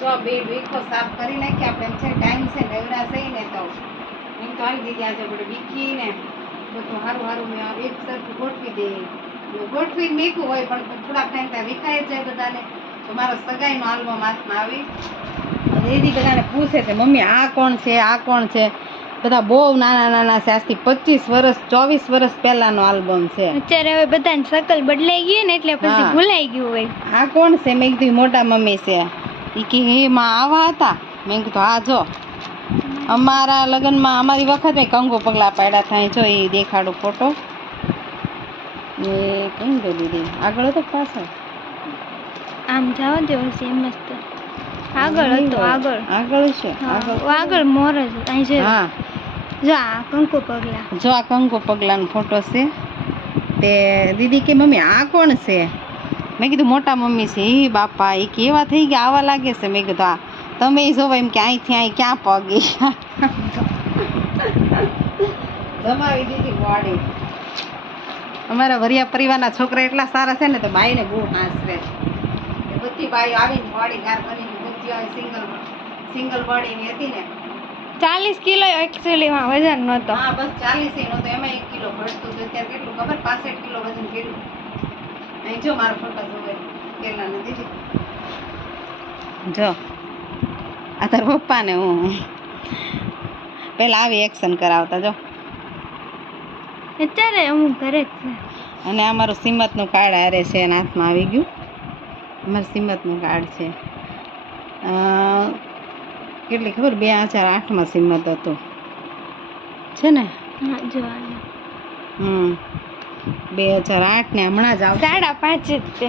જો બે વીખો સાફ કરી નાખી આપણે. એમ છે ટાઈમ છે નવરા થઈ ને તો એમ તો હાલી દીધી. આજે આપણે વીખીને બધું સારું સારું મેં એક સરખું ગોઠવી દે. ગોઠવી મેકવું હોય પણ થોડાક ટાઈમ ત્યાં વિખાઈ જાય બધાને. તો મારો સગાઈનો આલ્બમ હાથમાં આવી. દીદી બધાને પૂછે છે મમ્મી આ કોણ છે આ કોણ છે. બધા બહુ નાના નાના છે. આજથી 25 વર્ષ 24 વર્ષ પહેલાનો આલ્બમ છે. અત્યારે હવે બધાની શકલ બદલાઈ ગઈ ને એટલે પછી ભૂલાઈ ગયું હોય. આ કોણ છે? મેં કીધું મોટા મમ્મી છે. એ કે એમાં આવા હતા. મેં કીધું હા જો અમારા લગ્નમાં અમારી વખતે કંગુ પગલા પાડ્યા થાય. જો એ દેખાડું ફોટો. એ કેમ તો દીદી આગળ હતો પાછળ આમ જાવ દેવો છે મસ્ત. આગળ હતો આગળ આગળ છે આગળ મોર જ અહીં છે. હા જો આ કંકુ પગલા. જો આ કંકુ પગલાનો ફોટો છે. તે દીદી કે મમ્મી આ કોણ છે? મેં કીધું મોટા મમ્મી છે. એ બાપા એ કેવા થઈ ગયા આવા લાગે છે. મેં કીધું હા તમે જોવો એમ કે અહીંથી અહીં ક્યાં પગી જમાવી દીધી વાડી. અમારા વરિયા પરિવારના છોકરા એટલા સારા છે ને તો બાઈને બહુ હાંસવે. બધી બાઈઓ આવીને વાડી ગાર કરીને બધી આવી સિંગલ બોડીની હતી ને. 40 કિલો એકચ્યુઅલીમાં વજન નહોતો. હા બસ 40 નહોતો. એમાં 1 કિલો ઘટતું હતું. અત્યારે કેટલું ખબર 65 કિલો વજન કર્યું. અહીં જો મારો ફોટો જોવે પેલા ને દીદી જો આ તાર પપ્પા ને હું પેલા આવી એક્શન કરાવતા જો. અત્યારે હું ઘરે જ છે. અને અમારું સિમતનું કાર્ડ હારે છે એના હાથમાં આવી ગયું. અમારું સિમતનું કાર્ડ છે. કેટલી ખબર 2008માં સિમત હતું છે ને. હા જો 2008 ને હમણાં જ 5.5 જ છે.